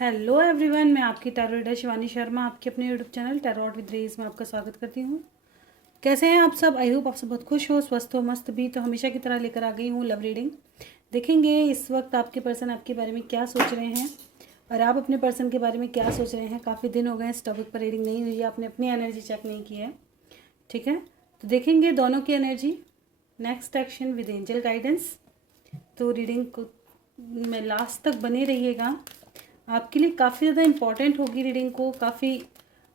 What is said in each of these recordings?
Hello everyone, मैं आपकी tarot reader Shivani Sharma आपके अपने यूट्यूब चैनल टैरोट विद रेज में आपका स्वागत करती हूँ। कैसे हैं आप सब? आई होप आप सब बहुत खुश हो, स्वस्थ हो, मस्त भी। तो हमेशा की तरह लेकर आ गई हूँ लव रीडिंग। देखेंगे इस वक्त आपके पर्सन आपके बारे में क्या सोच रहे हैं और आप अपने पर्सन के बारे में क्या सोच रहे हैं। काफ़ी दिन हो गए इस टॉपिक पर रीडिंग नहीं हुई है, आपने अपनी एनर्जी चेक नहीं की है। ठीक है, तो देखेंगे दोनों की energy, next action with angel guidance. तो रीडिंग को में लास्ट तक बने रहिएगा, आपके लिए काफ़ी ज़्यादा इम्पॉर्टेंट होगी रीडिंग को। काफ़ी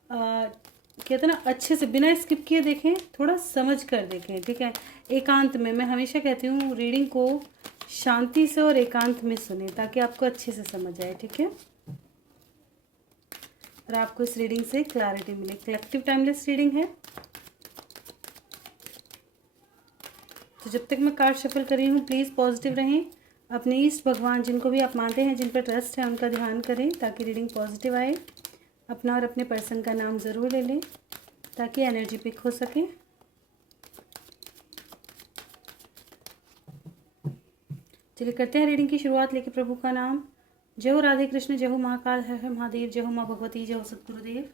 कहते हैं ना, अच्छे से बिना स्किप किए देखें, थोड़ा समझ कर देखें। ठीक है, एकांत में, मैं हमेशा कहती हूँ रीडिंग को शांति से और एकांत में सुने ताकि आपको अच्छे से समझ आए। ठीक है, और आपको इस रीडिंग से क्लैरिटी मिले। कलेक्टिव टाइमलेस रीडिंग है, तो जब तक मैं कार्ड शफल कर रही हूँ प्लीज़ पॉजिटिव रहें। अपने ईष्ट भगवान जिनको भी आप मानते हैं, जिन पर ट्रस्ट है, उनका ध्यान करें ताकि रीडिंग पॉजिटिव आए। अपना और अपने पर्सन का नाम ज़रूर ले लें ताकि एनर्जी पिक हो सके। चलिए करते हैं रीडिंग की शुरुआत लेके प्रभु का नाम। जय हो राधे कृष्ण, जय हो महाकाल, हर महादेव, जय हो माँ भगवती, जय हो सतगुरुदेव।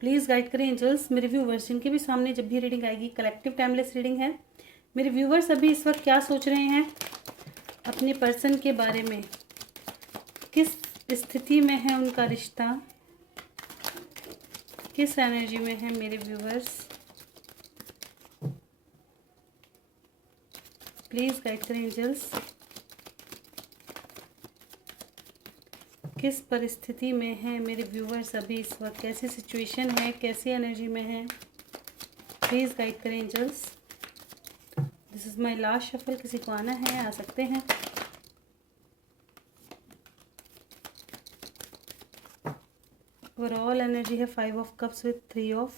प्लीज़ गाइड करें एंजल्स मेरे व्यूवर्स जिनके भी सामने जब भी रीडिंग आएगी। कलेक्टिव टाइमलेस रीडिंग है। मेरे व्यूवर्स अभी इस वक्त क्या सोच रहे हैं अपने पर्सन के बारे में, किस स्थिति में है उनका रिश्ता, किस एनर्जी में है मेरे व्यूवर्स। प्लीज़ गाइड करें एंजल्स, किस परिस्थिति में है मेरे व्यूवर्स अभी इस वक्त, कैसी सिचुएशन है, कैसी एनर्जी में है। प्लीज़ गाइड करें angels. This is my last shuffle, किसी को आना है आ सकते हैं। ओवरऑल एनर्जी है 5 of cups with 3 of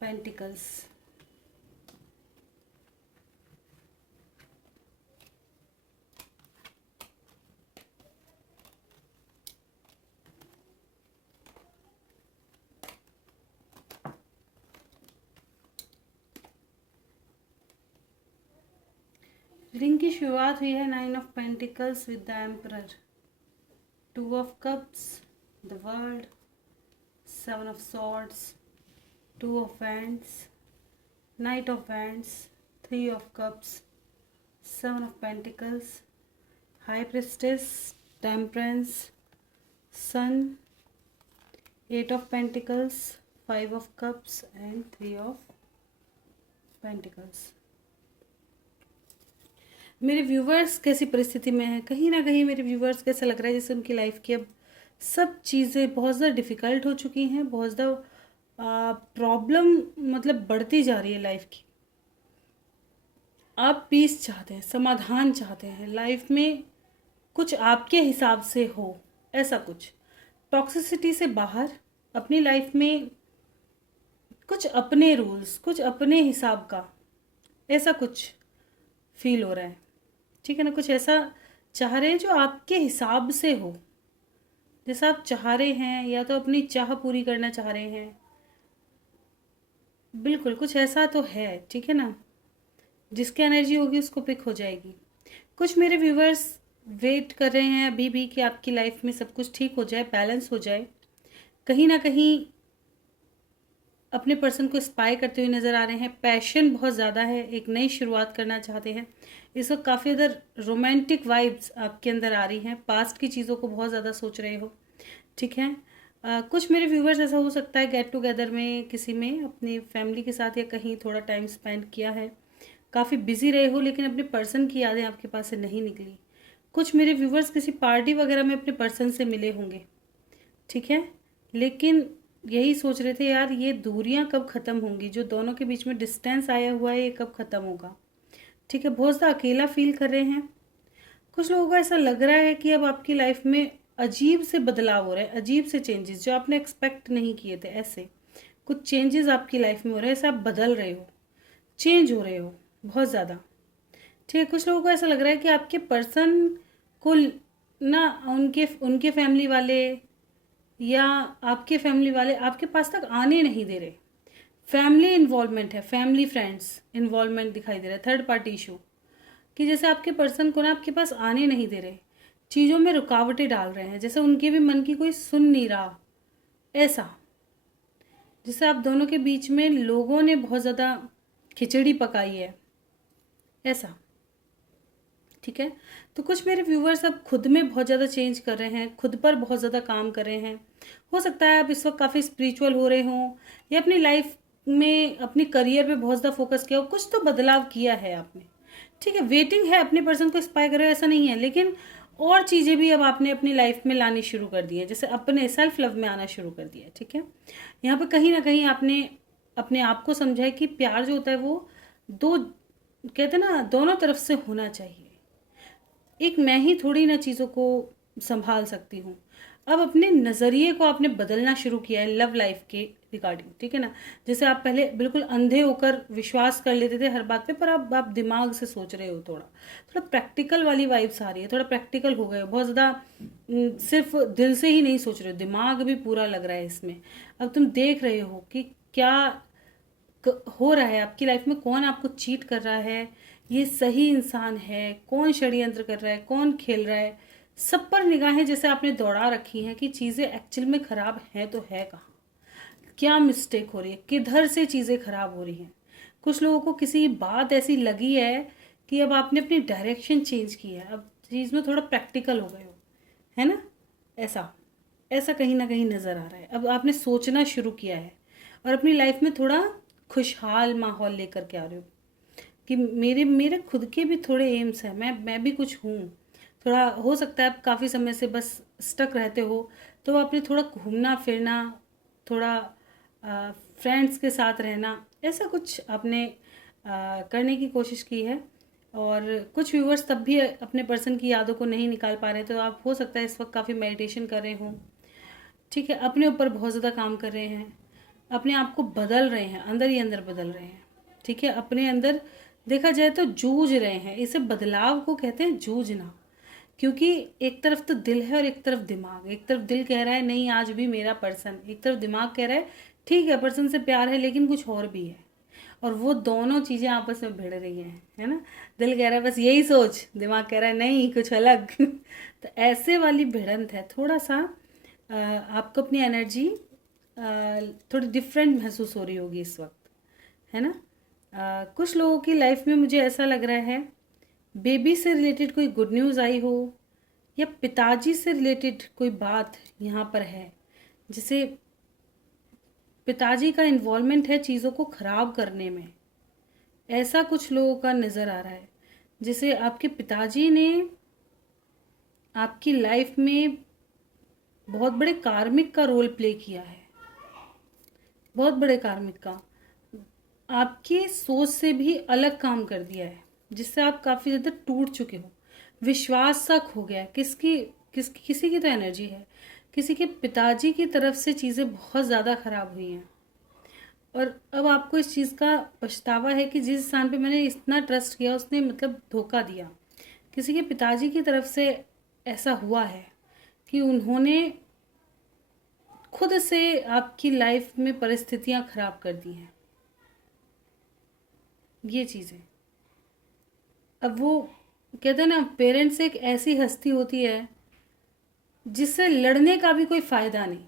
pentacles. Reading की शुरुआत हुई है 9 of pentacles with the emperor, 2 of cups, the world, 7 of swords, 2 of wands, knight of wands, 3 of cups, 7 of pentacles, high priestess, temperance, sun, 8 of pentacles, 5 of cups and 3 of pentacles. मेरे viewers कैसी परिस्थिति में है? कहीं ना कहीं मेरे viewers को ऐसा लग रहा है जैसे उनकी लाइफ की अब सब चीज़ें बहुत ज़्यादा डिफ़िकल्ट हो चुकी हैं, बहुत ज़्यादा प्रॉब्लम मतलब बढ़ती जा रही है लाइफ की। आप पीस चाहते हैं, समाधान चाहते हैं, लाइफ में कुछ आपके हिसाब से हो, ऐसा कुछ टॉक्सिसिटी से बाहर अपनी लाइफ में कुछ अपने रूल्स, कुछ अपने हिसाब का, ऐसा कुछ फील हो रहा है। ठीक है ना, कुछ ऐसा चाह रहे हैं जो आपके हिसाब से हो, जैसा आप चाह रहे हैं, या तो अपनी चाह पूरी करना चाह रहे हैं। बिल्कुल कुछ ऐसा तो है। ठीक है ना, जिसकी एनर्जी होगी उसको पिक हो जाएगी। कुछ मेरे व्यूवर्स वेट कर रहे हैं अभी भी कि आपकी लाइफ में सब कुछ ठीक हो जाए, बैलेंस हो जाए। कहीं ना कहीं अपने पर्सन को स्पाई करते हुए नज़र आ रहे हैं। पैशन बहुत ज़्यादा है, एक नई शुरुआत करना चाहते हैं। इस वक्त काफ़ी ज़्यादा रोमांटिक वाइब्स आपके अंदर आ रही हैं, पास्ट की चीज़ों को बहुत ज़्यादा सोच रहे हो। ठीक है, कुछ मेरे व्यूवर्स ऐसा हो सकता है गेट टुगेदर में किसी में अपनी फैमिली के साथ या कहीं थोड़ा टाइम स्पेंड किया है, काफ़ी बिजी रहे हो, लेकिन अपने पर्सन की यादें आपके पास से नहीं निकली। कुछ मेरे व्यूवर्स किसी पार्टी वगैरह में अपने पर्सन से मिले होंगे। ठीक है, लेकिन यही सोच रहे थे यार ये दूरियां कब ख़त्म होंगी, जो दोनों के बीच में डिस्टेंस आया हुआ है ये कब ख़त्म होगा। ठीक है, बहुत ज़्यादा अकेला फील कर रहे हैं। कुछ लोगों को ऐसा लग रहा है कि अब आपकी लाइफ में अजीब से बदलाव हो रहे हैं, अजीब से चेंजेस जो आपने एक्सपेक्ट नहीं किए थे। ऐसे कुछ चेंजेस आपकी लाइफ में हो रहे हैं, ऐसे आप बदल रहे हो, चेंज हो रहे हो बहुत ज़्यादा। ठीक है, कुछ लोगों को ऐसा लग रहा है कि आपके पर्सन को ना उनके उनके फैमिली वाले या आपके फैमिली वाले आपके पास तक आने नहीं दे रहे। फैमिली इन्वॉल्वमेंट है, फैमिली फ्रेंड्स इन्वॉल्वमेंट दिखाई दे रहा है, थर्ड पार्टी इशू कि जैसे आपके पर्सन को ना आपके पास आने नहीं दे रहे। चीज़ों में रुकावटें डाल रहे हैं, जैसे उनके भी मन की कोई सुन नहीं रहा, ऐसा। जैसे आप दोनों के बीच में लोगों ने बहुत ज़्यादा खिचड़ी पकाई है, ऐसा। ठीक है, तो कुछ मेरे व्यूवर्स अब खुद में बहुत ज़्यादा चेंज कर रहे हैं, खुद पर बहुत ज़्यादा काम कर रहे हैं। हो सकता है आप इस वक्त काफ़ी स्पिरिचुअल हो रहे हों, या अपनी लाइफ में अपने करियर पे बहुत ज़्यादा फोकस किया हो, कुछ तो बदलाव किया है आपने। ठीक है, वेटिंग है अपने पर्सन को इंस्पायर करे ऐसा नहीं है, लेकिन और चीज़ें भी अब आपने अपनी लाइफ में लानी शुरू कर दी है, जैसे अपने सेल्फ लव में आना शुरू कर दिया है। ठीक है, यहाँ पे कहीं ना कहीं आपने अपने आप को समझा है कि प्यार जो होता है वो दो, कहते हैं ना, दोनों तरफ से होना चाहिए। एक मैं ही थोड़ी ना चीज़ों को संभाल सकती हूँ। अब अपने नज़रिए को आपने बदलना शुरू किया है लव लाइफ के रिगार्डिंग। ठीक है ना, जैसे आप पहले बिल्कुल अंधे होकर विश्वास कर लेते थे हर बात पे, पर अब आप दिमाग से सोच रहे हो, थोड़ा थोड़ा प्रैक्टिकल वाली वाइब्स आ रही है, थोड़ा प्रैक्टिकल हो गए हो, बहुत ज़्यादा सिर्फ दिल से ही नहीं सोच रहे हो, दिमाग भी पूरा लग रहा है इसमें। अब तुम देख रहे हो कि क्या हो रहा है आपकी लाइफ में, कौन आपको चीट कर रहा है, ये सही इंसान है, कौन षड्यंत्र कर रहा है, कौन खेल रहा है, सब पर निगाहें जैसे आपने दौड़ा रखी हैं कि चीज़ें एक्चुअल में ख़राब हैं तो है कहाँ, क्या मिस्टेक हो रही है, किधर से चीज़ें ख़राब हो रही हैं। कुछ लोगों को किसी बात ऐसी लगी है कि अब आपने अपनी डायरेक्शन चेंज की है, अब चीज़ में थोड़ा प्रैक्टिकल हो गए हो, है ना, ऐसा ऐसा कहीं ना कहीं नज़र आ रहा है। अब आपने सोचना शुरू किया है और अपनी लाइफ में थोड़ा खुशहाल माहौल लेकर के आ रहे हो कि मेरे मेरे खुद के भी थोड़े एम्स हैं, मैं भी कुछ हूँ। थोड़ा हो सकता है आप काफ़ी समय से बस स्टक रहते हो, तो आपने थोड़ा घूमना फिरना, थोड़ा फ्रेंड्स के साथ रहना, ऐसा कुछ आपने करने की कोशिश की है। और कुछ व्यूवर्स तब भी अपने पर्सन की यादों को नहीं निकाल पा रहे, तो आप हो सकता है इस वक्त काफ़ी मेडिटेशन कर रहे हों। ठीक है, अपने ऊपर बहुत ज़्यादा काम कर रहे हैं, अपने आप को बदल रहे हैं, अंदर ही अंदर बदल रहे हैं। ठीक है, अपने अंदर देखा जाए तो जूझ रहे हैं, इसे बदलाव को कहते हैं जूझना। क्योंकि एक तरफ तो दिल है और एक तरफ दिमाग, एक तरफ दिल कह रहा है नहीं आज भी मेरा पर्सन, एक तरफ दिमाग कह रहा है ठीक है पर्सन से प्यार है लेकिन कुछ और भी है, और वो दोनों चीज़ें आपस में भिड़ रही हैं, है ना। दिल कह रहा है बस यही सोच, दिमाग कह रहा है नहीं कुछ अलग तो ऐसे वाली भिड़ंत है। थोड़ा सा आपको अपनी एनर्जी थोड़ी डिफरेंट महसूस हो रही होगी इस वक्त, है ना। कुछ लोगों की लाइफ में मुझे ऐसा लग रहा है बेबी से रिलेटेड कोई गुड न्यूज़ आई हो, या पिताजी से रिलेटेड कोई बात यहाँ पर है, जिसे पिताजी का इन्वॉल्वमेंट है चीज़ों को ख़राब करने में, ऐसा कुछ लोगों का नज़र आ रहा है। जैसे आपके पिताजी ने आपकी लाइफ में बहुत बड़े कार्मिक का रोल प्ले किया है, बहुत बड़े कार्मिक का, आपकी सोच से भी अलग काम कर दिया है, जिससे आप काफ़ी ज़्यादा टूट चुके हो, विश्वास सा खो गया है। किसी की तो एनर्जी है, किसी के पिताजी की तरफ से चीज़ें बहुत ज़्यादा ख़राब हुई हैं, और अब आपको इस चीज़ का पछतावा है कि जिस इंसान पे मैंने इतना ट्रस्ट किया उसने मतलब धोखा दिया। किसी के पिताजी की तरफ से ऐसा हुआ है कि उन्होंने खुद से आपकी लाइफ में परिस्थितियां खराब कर दी हैं, ये चीज़ें। अब वो कहते हैं ना, पेरेंट्स एक ऐसी हस्ती होती है जिससे लड़ने का भी कोई फ़ायदा नहीं।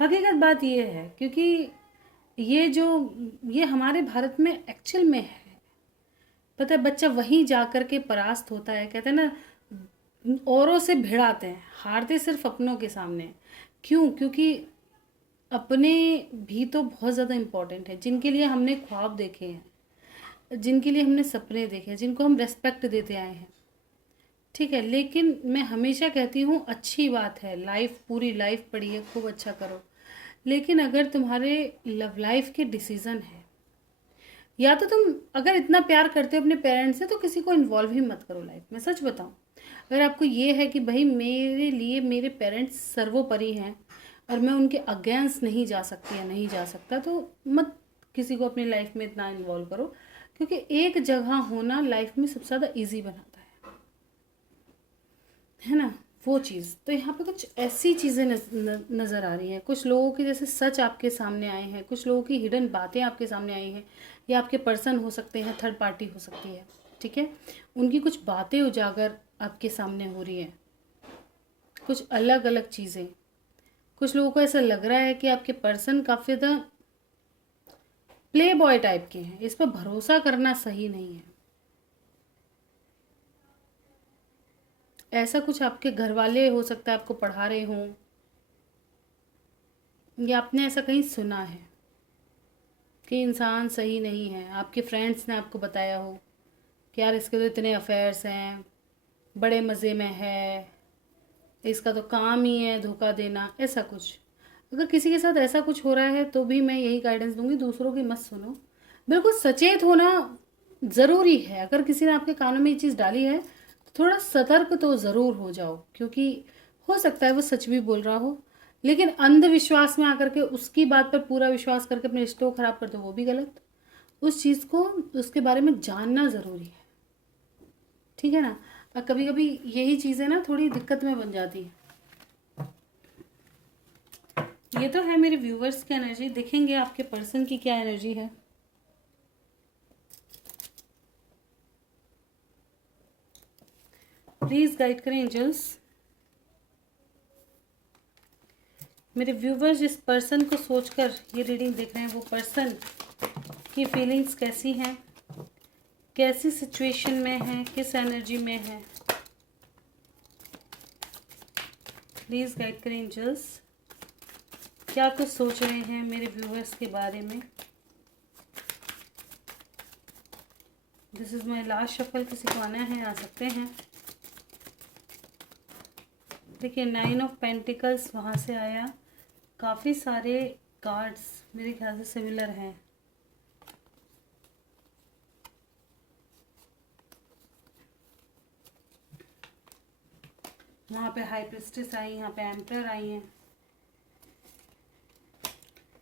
हकीकत बात ये है, क्योंकि ये हमारे भारत में एक्चुअल में है। पता है, बच्चा वहीं जा कर के परास्त होता है, कहते हैं ना औरों से भिड़ाते हैं, हारते सिर्फ अपनों के सामने। क्यों? क्योंकि अपने भी तो बहुत ज़्यादा इम्पोर्टेंट है, जिनके लिए हमने ख्वाब देखे हैं, जिनके लिए हमने सपने देखे हैं, जिनको हम रेस्पेक्ट देते आए हैं। ठीक है, लेकिन मैं हमेशा कहती हूँ अच्छी बात है, लाइफ पूरी लाइफ पड़ी है, खूब अच्छा करो, लेकिन अगर तुम्हारे लव लाइफ के डिसीज़न है, या तो तुम अगर इतना प्यार करते हो अपने पेरेंट्स से तो किसी को इन्वॉल्व ही मत करो लाइफ में। सच बताऊँ, अगर आपको ये है कि भाई मेरे लिए मेरे पेरेंट्स सर्वोपरि हैं और मैं उनके अगेंस्ट नहीं जा सकती या नहीं जा सकता, तो मत किसी को अपनी लाइफ में इतना इन्वॉल्व करो, क्योंकि एक जगह होना लाइफ में सबसे ज़्यादा ईजी बनाता है ना, वो चीज़। तो यहाँ पे कुछ ऐसी चीज़ें नज़र आ रही हैं, कुछ लोगों के जैसे सच आपके सामने आए हैं, कुछ लोगों की हिडन बातें आपके सामने आई हैं, या आपके पर्सन हो सकते हैं, थर्ड पार्टी हो सकती है। ठीक है, उनकी कुछ बातें उजागर आपके सामने हो रही हैं, कुछ अलग अलग चीज़ें। कुछ लोगों को ऐसा लग रहा है कि आपके पर्सन काफ़ी ज़्यादा प्ले बॉय टाइप के हैं, इस पर भरोसा करना सही नहीं है। ऐसा कुछ आपके घर वाले हो सकता है आपको पढ़ा रहे हों, या आपने ऐसा कहीं सुना है कि इंसान सही नहीं है, आपके फ्रेंड्स ने आपको बताया हो कि यार इसके तो इतने अफेयर्स हैं, बड़े मज़े में है, इसका तो काम ही है धोखा देना, ऐसा कुछ। अगर किसी के साथ ऐसा कुछ हो रहा है तो भी मैं यही गाइडेंस दूंगी, दूसरों की मत सुनो। बिल्कुल सचेत होना ज़रूरी है। अगर किसी ने आपके कानों में ये चीज़ डाली है तो थोड़ा सतर्क तो ज़रूर हो जाओ, क्योंकि हो सकता है वो सच भी बोल रहा हो, लेकिन अंधविश्वास में आकर के उसकी बात पर पूरा विश्वास करके अपने रिश्तों को खराब कर दो, वो भी गलत। उस चीज़ को, उसके बारे में जानना ज़रूरी है, ठीक है ना। और कभी कभी यही चीज़ें ना थोड़ी दिक्कत में बन जाती है। ये तो है मेरे व्यूवर्स की एनर्जी, देखेंगे आपके पर्सन की क्या एनर्जी है। प्लीज गाइड करें एंजल्स। मेरे व्यूवर्स जिस पर्सन को सोचकर ये रीडिंग देख रहे हैं, वो पर्सन की फीलिंग्स कैसी हैं, कैसी सिचुएशन में है, किस एनर्जी में है, प्लीज गाइड करें एंजल्स। क्या कुछ सोच रहे हैं मेरे व्यूवर्स के बारे में। This is my last shuffle, किसी को आना है आ सकते हैं। देखिए 9 ऑफ पेंटिकल्स वहाँ से आया, काफ़ी सारे कार्ड्स मेरे ख्याल से सिमिलर हैं। वहाँ पे हाई प्रिस्टेस आई, यहाँ पे एम्पर आई हैं,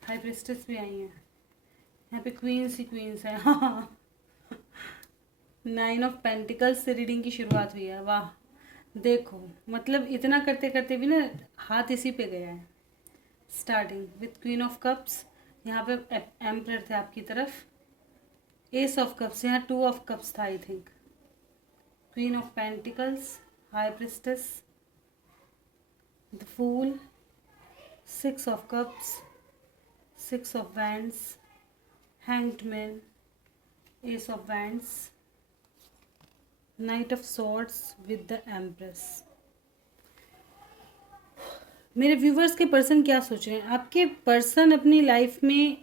हाई प्रिस्टेस भी आई हैं, यहाँ पे क्वींस ही क्वींस है। हाँ 9 ऑफ पेंटिकल्स से रीडिंग की शुरुआत हुई है, वाह। देखो मतलब इतना करते करते भी ना हाथ इसी पे गया है। Starting with queen of cups, यहाँ पे एम्पर थे आपकी तरफ, एस ऑफ कप्स, यहाँ 2 ऑफ कप्स था I think, queen of pentacles, high priestess, the fool, 6 of cups, 6 of wands, hanged man, ace of wands, knight of swords with the empress. मेरे viewers के person क्या सोच रहे हैं। आपके person अपनी लाइफ में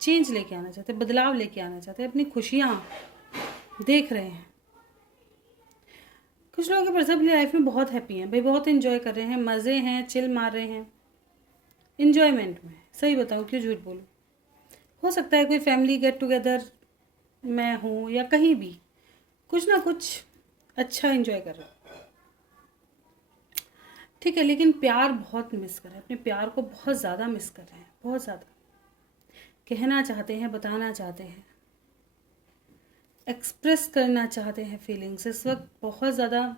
चेंज लेके आना चाहते हैं, बदलाव लेके आना चाहते हैं, अपनी खुशियाँ देख रहे हैं। कुछ लोगों के पर्सन अपनी लाइफ में बहुत हैप्पी हैं भाई, बहुत इन्जॉय कर रहे हैं, मज़े हैं, चिल मार रहे हैं, इन्जॉयमेंट में। सही बताऊँ क्यों झूठ बोलूँ। हो सकता है कोई फैमिली गेट टुगेदर में हो या कहीं भी कुछ ना कुछ अच्छा इन्जॉय कर रहे हो, ठीक है। लेकिन प्यार बहुत मिस कर रहे हैं, अपने प्यार को बहुत ज़्यादा मिस कर रहे हैं, बहुत ज़्यादा कहना चाहते हैं, बताना चाहते हैं, एक्सप्रेस करना चाहते हैं फीलिंग्स। इस वक्त बहुत ज़्यादा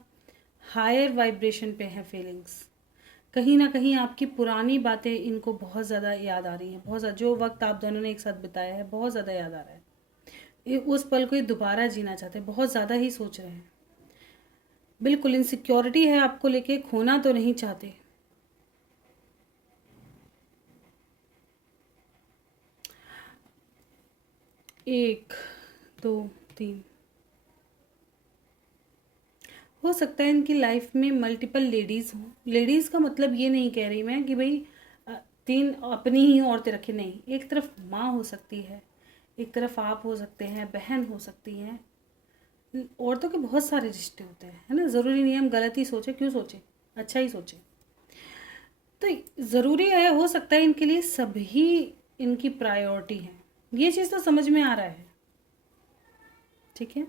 हायर वाइब्रेशन पे हैं फीलिंग्स। कहीं ना कहीं आपकी पुरानी बातें इनको बहुत ज़्यादा याद आ रही हैं, बहुत ज़्यादा जो वक्त आप दोनों ने एक साथ बिताया है बहुत ज़्यादा याद आ रहा है। उस पल को ये दोबारा जीना चाहते हैं, बहुत ज़्यादा ही सोच रहे हैं। बिल्कुल इनसिक्योरिटी है आपको लेके, खोना तो नहीं चाहते। एक दो तीन, हो सकता है इनकी लाइफ में मल्टीपल लेडीज़ हों। लेडीज़ का मतलब ये नहीं कह रही मैं कि भाई 3 अपनी ही औरतें रखें, नहीं। एक तरफ माँ हो सकती है, एक तरफ आप हो सकते हैं, बहन हो सकती हैं। औरतों के बहुत सारे रिश्ते होते हैं, है ना। ज़रूरी नहीं है हम गलत ही सोचें, क्यों सोचें, अच्छा ही सोचें। तो ज़रूरी है, हो सकता है इनके लिए सभी इनकी प्रायोरिटी है, ये चीज़ तो समझ में आ रहा है, ठीक है।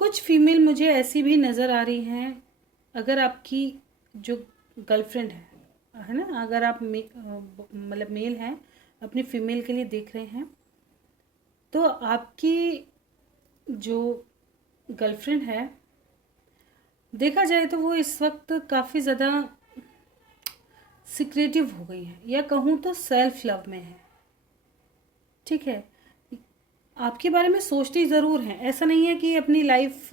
कुछ फीमेल मुझे ऐसी भी नज़र आ रही हैं, अगर आपकी जो गर्लफ्रेंड है ना, अगर आप मतलब मेल हैं अपनी फीमेल के लिए देख रहे हैं, तो आपकी जो गर्लफ्रेंड है देखा जाए तो वो इस वक्त काफ़ी ज़्यादा सिक्रेटिव हो गई है, या कहूँ तो सेल्फ लव में है, ठीक है। आपके बारे में सोचती ज़रूर हैं, ऐसा नहीं है कि अपनी लाइफ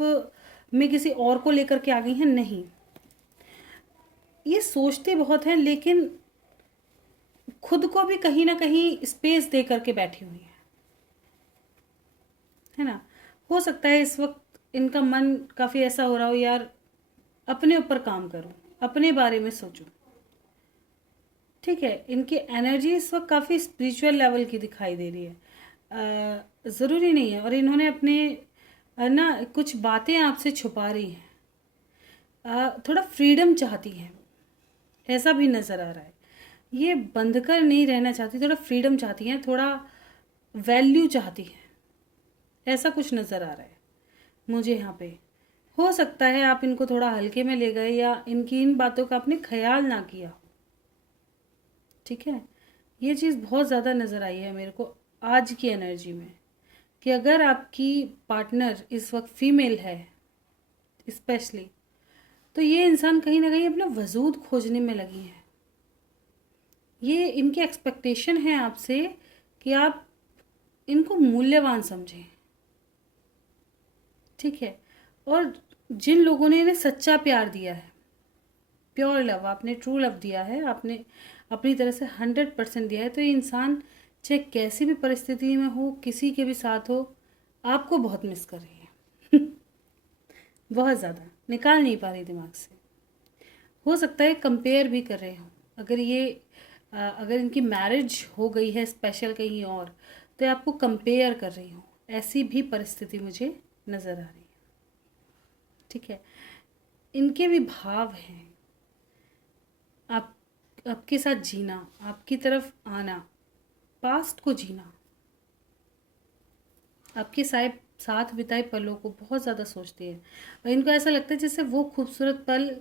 में किसी और को लेकर के आ गई हैं, नहीं। ये सोचते बहुत हैं, लेकिन खुद को भी कहीं ना कहीं स्पेस दे करके बैठी हुई है ना। हो सकता है इस वक्त इनका मन काफ़ी ऐसा हो रहा हो, यार अपने ऊपर काम करूं, अपने बारे में सोचूं। ठीक है, इनकी एनर्जी इस वक्त काफ़ी स्पिरिचुअल लेवल की दिखाई दे रही है, ज़रूरी नहीं है। और इन्होंने अपने ना कुछ बातें आपसे छुपा रही हैं, थोड़ा फ्रीडम चाहती हैं, ऐसा भी नज़र आ रहा है। ये बंध कर नहीं रहना चाहती, थोड़ा फ्रीडम चाहती हैं, थोड़ा वैल्यू चाहती हैं, ऐसा कुछ नज़र आ रहा है मुझे यहाँ पे। हो सकता है आप इनको थोड़ा हल्के में ले गए, या इनकी इन बातों का आपने ख्याल ना किया। ठीक है, ये चीज़ बहुत ज़्यादा नज़र आई है मेरे को आज की एनर्जी में, कि अगर आपकी पार्टनर इस वक्त फीमेल है स्पेशली, तो ये इंसान कहीं ना कहीं अपना वजूद खोजने में लगी है। ये इनकी एक्सपेक्टेशन है आपसे कि आप इनको मूल्यवान समझें। ठीक है, और जिन लोगों ने इन्हें सच्चा प्यार दिया है, प्योर लव, आपने ट्रू लव दिया है, आपने अपनी तरह से 100% दिया है, तो ये इंसान चाहे कैसी भी परिस्थिति में हो, किसी के भी साथ हो, आपको बहुत मिस कर रही है। बहुत ज़्यादा निकाल नहीं पा रही दिमाग से। हो सकता है कंपेयर भी कर रहे हो। अगर ये अगर इनकी मैरिज हो गई है स्पेशल कहीं और, तो ये आपको कंपेयर कर रही हो, ऐसी भी परिस्थिति मुझे नज़र आ रही है। ठीक है, इनके भी भाव हैं, आप आपके साथ जीना, आपकी तरफ आना, पास्ट को जीना, आपके साथ बिताए पलों को बहुत ज़्यादा सोचती है। और इनको ऐसा लगता है जैसे वो खूबसूरत पल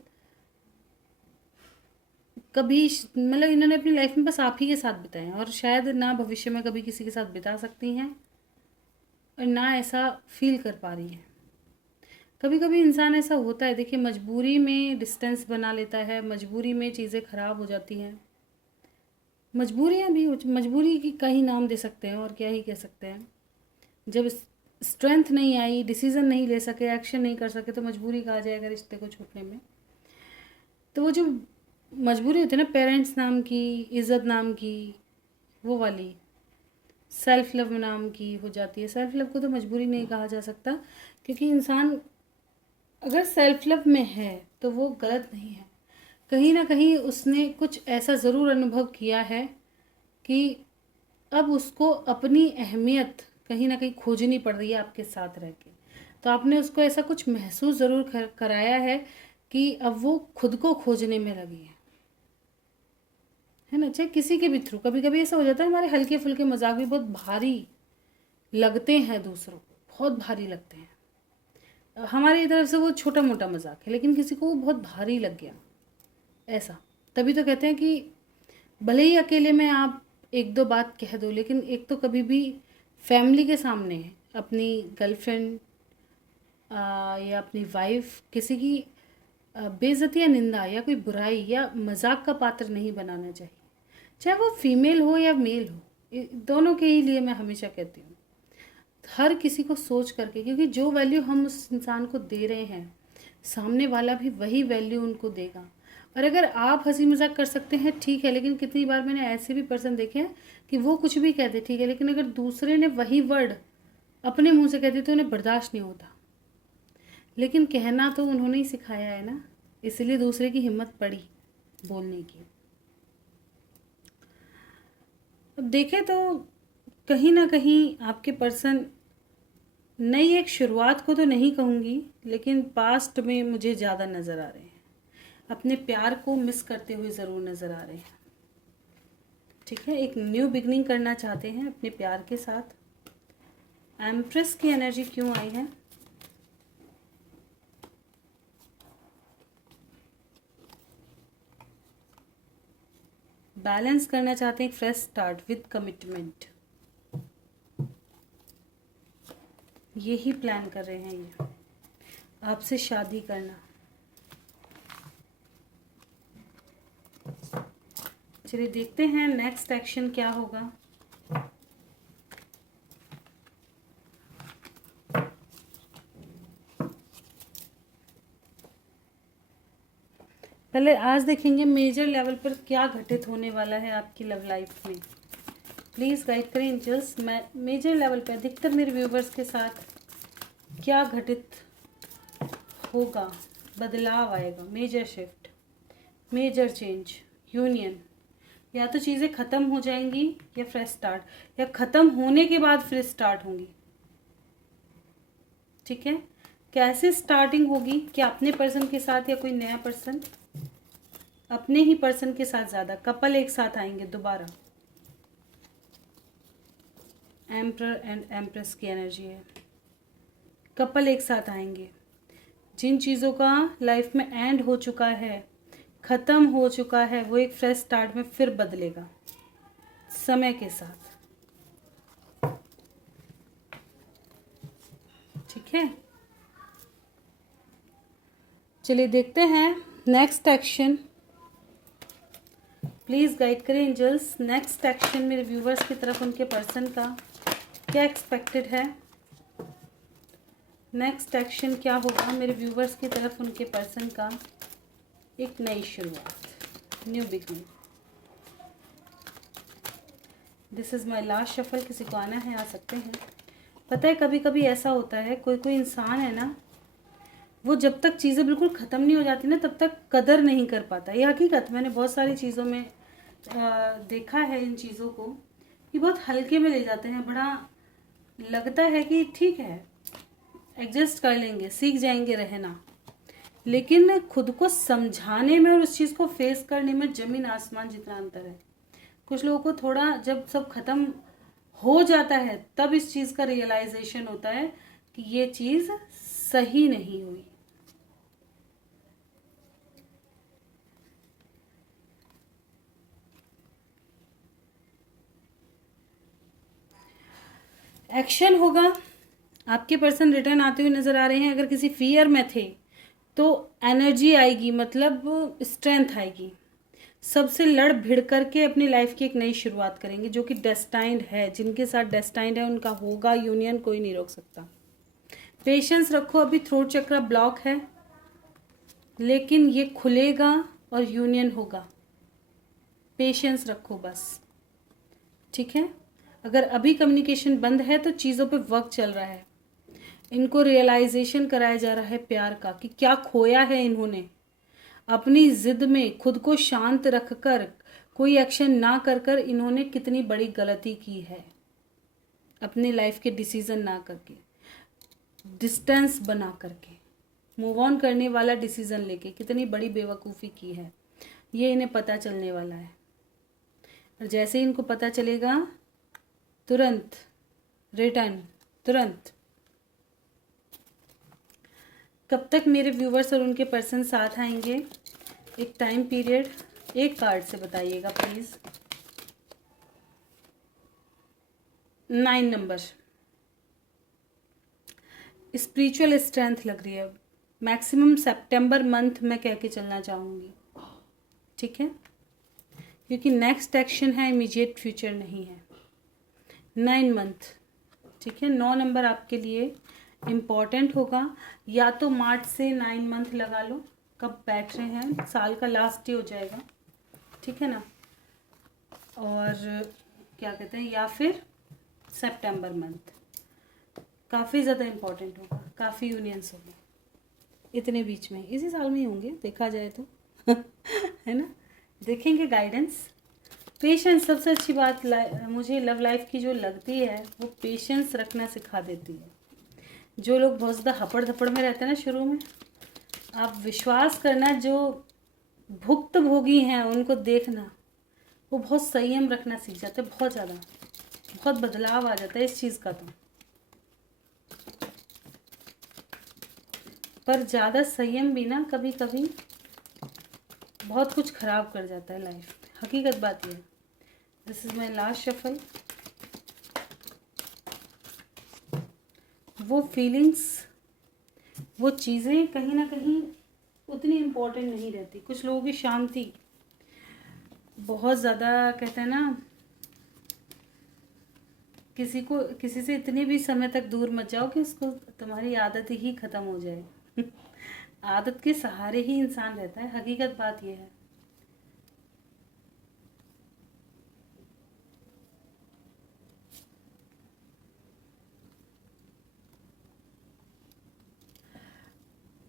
कभी मतलब इन्होंने अपनी लाइफ में बस आप ही के साथ बिताए हैं, और शायद ना भविष्य में कभी किसी के साथ बिता सकती हैं, और ना ऐसा फील कर पा रही हैं। कभी कभी इंसान ऐसा होता है, देखिए मजबूरी में डिस्टेंस बना लेता है, मजबूरी में चीज़ें ख़राब हो जाती हैं। मजबूरियाँ भी मजबूरी की का ही नाम दे सकते हैं, और क्या ही कह सकते हैं। जब स्ट्रेंथ नहीं आई, डिसीज़न नहीं ले सके, एक्शन नहीं कर सके, तो मजबूरी कहा जाएगा रिश्ते को छूटने में। तो वो जो मजबूरी होती है ना, पेरेंट्स नाम की, इज़्ज़त नाम की, वो वाली सेल्फ लव नाम की हो जाती है। सेल्फ लव को तो मजबूरी नहीं कहा जा सकता, क्योंकि इंसान अगर सेल्फ लव में है तो वो गलत नहीं है। कहीं ना कहीं उसने कुछ ऐसा ज़रूर अनुभव किया है कि अब उसको अपनी अहमियत कहीं ना कहीं खोजनी पड़ रही है आपके साथ रह के। तो आपने उसको ऐसा कुछ महसूस ज़रूर कराया है कि अब वो खुद को खोजने में लगी है ना। चाहे किसी के भी थ्रू, कभी कभी ऐसा हो जाता है हमारे हल्के फुल्के मजाक भी बहुत भारी लगते हैं, दूसरों को बहुत भारी लगते हैं। हमारी तरफ से वो छोटा मोटा मजाक है, लेकिन किसी को वो बहुत भारी लग गया ऐसा। तभी तो कहते हैं कि भले ही अकेले में आप एक दो बात कह दो, लेकिन एक तो कभी भी फैमिली के सामने अपनी गर्लफ्रेंड या अपनी वाइफ किसी की बेइज्जती या निंदा या कोई बुराई या मजाक का पात्र नहीं बनाना चाहिए, चाहे वो फीमेल हो या मेल हो। दोनों के ही लिए मैं हमेशा कहती हूँ, हर किसी को सोच करके, क्योंकि जो वैल्यू हम उस इंसान को दे रहे हैं, सामने वाला भी वही वैल्यू उनको देगा। और अगर आप हंसी मजाक कर सकते हैं ठीक है, लेकिन कितनी बार मैंने ऐसे भी पर्सन देखे हैं कि वो कुछ भी कहते ठीक है, लेकिन अगर दूसरे ने वही वर्ड अपने मुंह से कहते तो उन्हें बर्दाश्त नहीं होता। लेकिन कहना तो उन्होंने ही सिखाया है ना, इसलिए दूसरे की हिम्मत पड़ी बोलने की। अब देखें तो कहीं ना कहीं आपके पर्सन नई एक शुरुआत को तो नहीं कहूँगी, लेकिन पास्ट में मुझे ज़्यादा नज़र आ रहे हैं, अपने प्यार को मिस करते हुए ज़रूर नज़र आ रहे हैं। ठीक है, एक न्यू बिगनिंग करना चाहते हैं अपने प्यार के साथ। एम्प्रेस की एनर्जी क्यों आई है? बैलेंस करना चाहते हैं, फ्रेश स्टार्ट विद कमिटमेंट, यही प्लान कर रहे हैं ये, आपसे शादी करना। चलिए देखते हैं नेक्स्ट एक्शन क्या होगा। पहले आज देखेंगे मेजर लेवल पर क्या घटित होने वाला है आपकी लव लाइफ में। प्लीज़ गाइड करें एंजल्स, मेजर लेवल पे अधिकतर मेरे व्यूवर्स के साथ क्या घटित होगा, बदलाव आएगा, major shift, major change, union. या तो चीज़ें ख़त्म हो जाएंगी या फ्रेश स्टार्ट, या ख़त्म होने के बाद फिर स्टार्ट होंगी। ठीक है, कैसे स्टार्टिंग होगी, क्या अपने पर्सन के साथ या कोई नया पर्सन? अपने ही पर्सन के साथ ज़्यादा, कपल एक साथ आएंगे दोबारा। एम्परर एंड एम्प्रेस की एनर्जी है, कपल एक साथ आएंगे। जिन चीज़ों का लाइफ में एंड हो चुका है, ख़त्म हो चुका है, वो एक फ्रेश स्टार्ट में फिर बदलेगा समय के साथ। ठीक है, चलिए देखते हैं नेक्स्ट एक्शन। प्लीज़ गाइड करें एंजल्स, नेक्स्ट एक्शन मेरे व्यूवर्स की तरफ उनके पर्सन का क्या एक्सपेक्टेड है। नेक्स्ट एक्शन क्या होगा मेरे व्यूवर्स की तरफ उनके पर्सन का? एक नई शुरुआत, new beginning. This is my last shuffle, किसी को आना है आ सकते हैं। पता है कभी कभी ऐसा होता है, कोई कोई इंसान है ना, वो जब तक चीज़ें बिल्कुल ख़त्म नहीं हो जाती ना तब तक कदर नहीं कर पाता। ये हकीकत मैंने बहुत सारी चीज़ों में देखा है इन चीज़ों को, कि बहुत हल्के में ले जाते हैं। बड़ा लगता है कि ठीक है एडजस्ट कर लेंगे, सीख जाएंगे रहना, लेकिन खुद को समझाने में और उस चीज़ को फेस करने में ज़मीन आसमान जितना अंतर है। कुछ लोगों को थोड़ा जब सब खत्म हो जाता है तब इस चीज़ का रियलाइजेशन होता है कि ये चीज़ सही नहीं हुई। एक्शन होगा, आपके पर्सन रिटर्न आते हुए नजर आ रहे हैं। अगर किसी फियर में थे तो एनर्जी आएगी, मतलब स्ट्रेंथ आएगी। सबसे लड़ भिड़ करके अपनी लाइफ की एक नई शुरुआत करेंगे, जो कि डेस्टाइंड है। जिनके साथ डेस्टाइंड है उनका होगा यूनियन, कोई नहीं रोक सकता। पेशेंस रखो, अभी थ्रोट चक्र ब्लॉक है, लेकिन ये खुलेगा और यूनियन होगा। पेशेंस रखो बस, ठीक है। अगर अभी कम्युनिकेशन बंद है तो चीज़ों पे वक्त चल रहा है। इनको रियलाइजेशन कराया जा रहा है प्यार का, कि क्या खोया है इन्होंने। अपनी जिद में खुद को शांत रखकर कोई एक्शन ना कर कर इन्होंने कितनी बड़ी गलती की है। अपनी लाइफ के डिसीजन ना करके, डिस्टेंस बना करके, मूव ऑन करने वाला डिसीजन लेके कितनी बड़ी बेवकूफ़ी की है, ये इन्हें पता चलने वाला है। और जैसे ही इनको पता चलेगा तुरंत रिटर्न, तुरंत। कब तक मेरे व्यूवर्स और उनके पर्सन साथ आएंगे, एक टाइम पीरियड एक कार्ड से बताइएगा प्लीज़। 9 नंबर, स्पिरिचुअल स्ट्रेंथ लग रही है। मैक्सिमम सितंबर मंथ में कह के चलना चाहूँगी, ठीक है, क्योंकि नेक्स्ट एक्शन है, इमीडिएट फ्यूचर नहीं है। 9 मंथ, ठीक है। 9 नंबर आपके लिए इम्पॉर्टेंट होगा। या तो मार्च से 9 मंथ लगा लो, कब बैठ रहे हैं, साल का लास्ट ही हो जाएगा, ठीक है ना। और क्या कहते हैं, या फिर सितंबर मंथ, काफ़ी ज़्यादा इम्पॉर्टेंट होगा, काफ़ी यूनियंस होंगे इतने बीच में, इसी साल में ही होंगे देखा जाए तो है ना। देखेंगे गाइडेंस। पेशेंस सबसे अच्छी बात मुझे लव लाइफ की जो लगती है, वो पेशेंस रखना सिखा देती है। जो लोग बहुत ज़्यादा हपड़ धपड़ में रहते हैं ना शुरू में, आप विश्वास करना, जो भुक्तभोगी हैं उनको देखना, वो बहुत संयम रखना सीख जाते हैं, बहुत ज़्यादा, बहुत बदलाव आ जाता है इस चीज़ का तो। पर ज़्यादा संयम भी ना कभी कभी बहुत कुछ खराब कर जाता है लाइफ, हकीकत बात ये है। This is my last shuffle. वो फीलिंग्स, वो चीज़ें कहीं ना कहीं उतनी इम्पोर्टेंट नहीं रहती। कुछ लोगों की शांति बहुत ज़्यादा, कहते हैं ना, किसी से इतने भी समय तक दूर मत जाओ कि उसको तुम्हारी आदत ही ख़त्म हो जाए आदत के सहारे ही इंसान रहता है, हकीकत बात यह है।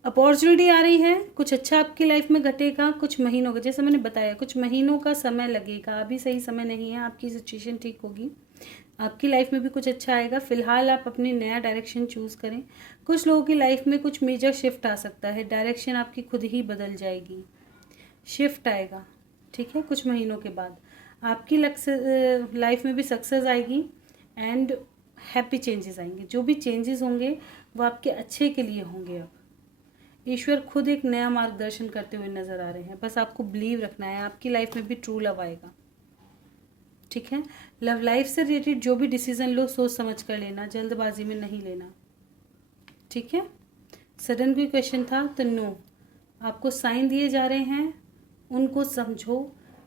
अपॉर्चुनिटी आ रही है, कुछ अच्छा आपकी लाइफ में घटेगा कुछ महीनों का, जैसे मैंने बताया कुछ महीनों का समय लगेगा, अभी सही समय नहीं है, आपकी सिचुएशन ठीक होगी, आपकी लाइफ में भी कुछ अच्छा आएगा। फिलहाल आप अपनी नया डायरेक्शन चूज करें। कुछ लोगों की लाइफ में कुछ मेजर शिफ्ट आ सकता है, डायरेक्शन आपकी खुद ही बदल जाएगी, शिफ्ट आएगा, ठीक है। कुछ महीनों के बाद आपकी लाइफ में भी सक्सेस आएगी एंड हैप्पी चेंजेस आएंगे। जो भी चेंजेस होंगे वो आपके अच्छे के लिए होंगे। अब ईश्वर खुद एक नया मार्गदर्शन करते हुए नजर आ रहे हैं, बस आपको बिलीव रखना है, आपकी लाइफ में भी ट्रू लव आएगा, ठीक है। लव लाइफ से रिलेटेड जो भी डिसीजन लो सोच समझ कर लेना, जल्दबाजी में नहीं लेना, ठीक है। सडन कोई क्वेश्चन था तो नो, आपको साइन दिए जा रहे हैं, उनको समझो,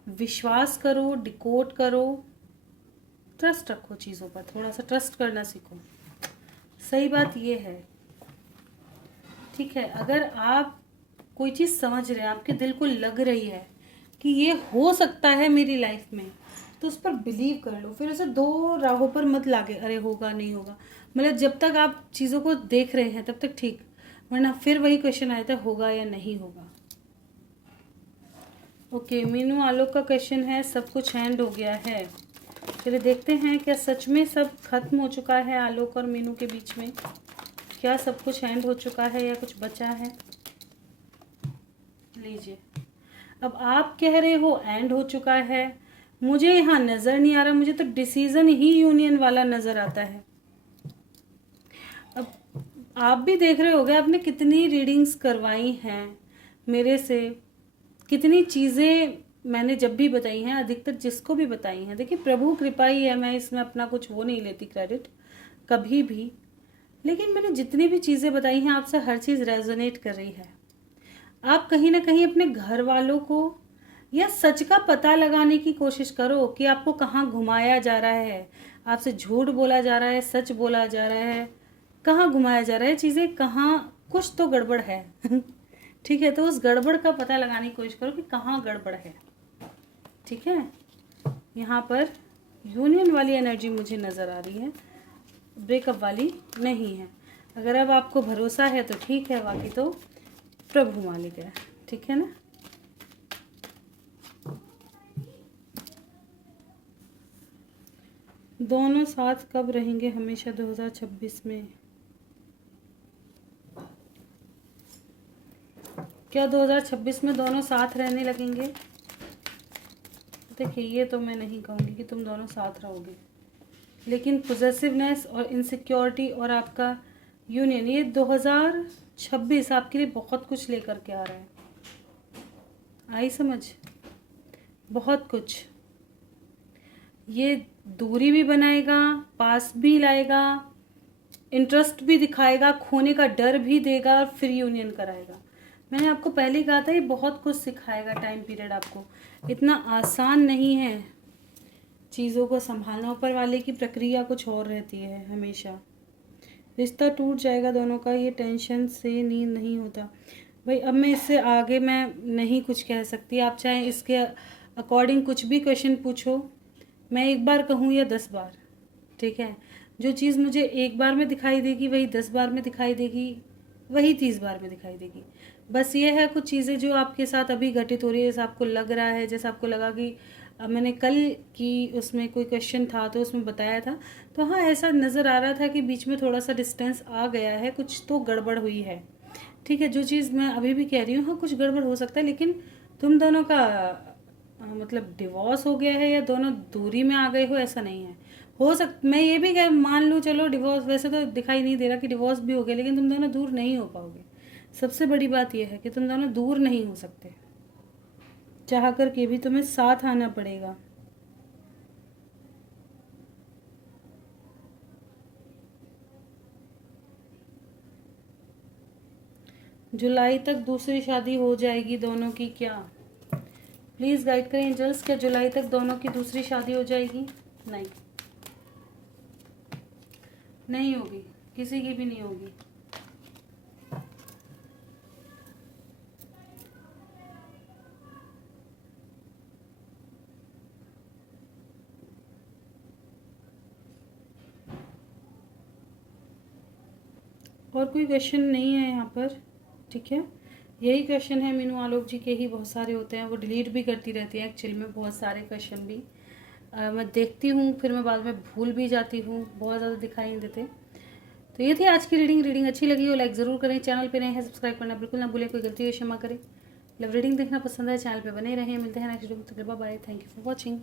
विश्वास करो, डिकोड करो, ट्रस्ट रखो चीज़ों पर, थोड़ा सा ट्रस्ट करना सीखो। सही बात ये है, ठीक है। अगर आप कोई चीज़ समझ रहे हैं, आपके दिल को लग रही है कि ये हो सकता है मेरी लाइफ में, तो उस पर बिलीव कर लो, फिर उसे दो राहों पर मत लागे, अरे होगा नहीं होगा। मतलब जब तक आप चीज़ों को देख रहे हैं तब तक ठीक, वरना फिर वही क्वेश्चन आया था होगा या नहीं होगा। ओके, मीनू आलोक का क्वेश्चन है सब कुछ हैंड हो गया है। चलिए देखते हैं क्या सच में सब खत्म हो चुका है आलोक और मीनू के बीच में, क्या सब कुछ हैंड हो चुका है या कुछ बचा है। लीजिए, अब आप कह रहे हो एंड हो चुका है, मुझे यहाँ नज़र नहीं आ रहा, मुझे तो डिसीजन ही यूनियन वाला नज़र आता है। अब आप भी देख रहे होगे, आपने कितनी रीडिंग्स करवाई हैं मेरे से, कितनी चीज़ें मैंने जब भी बताई हैं, अधिकतर जिसको भी बताई हैं, देखिए प्रभु कृपा ही है, मैं इसमें अपना कुछ वो नहीं लेती क्रेडिट कभी भी, लेकिन मैंने जितनी भी चीज़ें बताई हैं आपसे हर चीज़ रेजोनेट कर रही है। आप कहीं ना कहीं अपने घर वालों को या सच का पता लगाने की कोशिश करो कि आपको कहाँ घुमाया जा रहा है, आपसे झूठ बोला जा रहा है, सच बोला जा रहा है, कहाँ घुमाया जा रहा है चीज़ें, कहाँ कुछ तो गड़बड़ है ठीक है, तो उस गड़बड़ का पता लगाने की कोशिश करो कि कहाँ गड़बड़ है, ठीक है। यहाँ पर यूनियन वाली एनर्जी मुझे नज़र आ रही है, ब्रेकअप वाली नहीं है। अगर अब आपको भरोसा है तो ठीक है, बाकी तो प्रभु मालिक है, ठीक है ना। दोनों साथ कब रहेंगे हमेशा 2026 में? क्या 2026 में दोनों साथ रहने लगेंगे? देखिए, ये तो मैं नहीं कहूँगी कि तुम दोनों साथ रहोगे, लेकिन पॉजिटिवनेस और इनसिक्योरिटी और आपका यूनियन, ये 2026 आपके लिए बहुत कुछ लेकर के आ रहा है। आई समझ? बहुत कुछ, ये दूरी भी बनाएगा, पास भी लाएगा, इंटरेस्ट भी दिखाएगा, खोने का डर भी देगा और फिर यूनियन कराएगा। मैंने आपको पहले ही कहा था ये बहुत कुछ सिखाएगा, टाइम पीरियड आपको इतना आसान नहीं है चीज़ों को संभालना, ऊपर वाले की प्रक्रिया कुछ और रहती है हमेशा। रिश्ता टूट जाएगा दोनों का, ये टेंशन से नींद नहीं होता। भाई अब मैं इससे आगे मैं नहीं कुछ कह सकती, आप चाहे इसके अकॉर्डिंग कुछ भी क्वेश्चन पूछो, मैं एक बार कहूँ या 10 बार, ठीक है। जो चीज़ मुझे एक बार में दिखाई देगी वही 10 बार में दिखाई देगी, वही 30 बार में दिखाई देगी। बस ये है कुछ चीज़ें जो आपके साथ अभी घटित हो रही है, जैसे आपको लग रहा है, जैसे आपको लगा कि मैंने कल की उसमें कोई क्वेश्चन था तो उसमें बताया था, तो हाँ ऐसा नज़र आ रहा था कि बीच में थोड़ा सा डिस्टेंस आ गया है, कुछ तो गड़बड़ हुई है, ठीक है। जो चीज़ मैं अभी भी कह रही हूँ, हाँ कुछ गड़बड़ हो सकता है, लेकिन तुम दोनों का मतलब डिवोर्स हो गया है या दोनों दूरी में आ गए हो ऐसा नहीं है। हो मैं ये भी क्या मान लूँ, चलो डिवोर्स, वैसे तो दिखाई नहीं दे रहा कि डिवोर्स भी हो गया, लेकिन तुम दोनों दूर नहीं हो पाओगे। सबसे बड़ी बात यह है कि तुम दोनों दूर नहीं हो सकते, चाह कर के भी तुम्हें साथ आना पड़ेगा। जुलाई तक दूसरी शादी हो जाएगी दोनों की क्या? प्लीज़ गाइड करें एंजल्स, क्या जुलाई तक दोनों की दूसरी शादी हो जाएगी? नहीं, नहीं होगी, किसी की भी नहीं होगी। और कोई क्वेश्चन नहीं है यहाँ पर, ठीक है। यही क्वेश्चन है, मीनू आलोक जी के ही बहुत सारे होते हैं, वो डिलीट भी करती रहती हैं एक्चुअली में बहुत सारे क्वेश्चन भी। मैं देखती हूँ, फिर मैं बाद में भूल भी जाती हूँ, बहुत ज़्यादा दिखाई नहीं देते। तो ये थी आज की रीडिंग अच्छी लगी हो लाइक ज़रूर करें, चैनल पे नए हैं सब्सक्राइब करना बिल्कुल ना भूलें, कोई गलती हो क्षमा करें। रीडिंग देखना पसंद है चैनल पे बने रहें, मिलते हैं नेक्स्ट वीडियो में, bye, thank you for watching.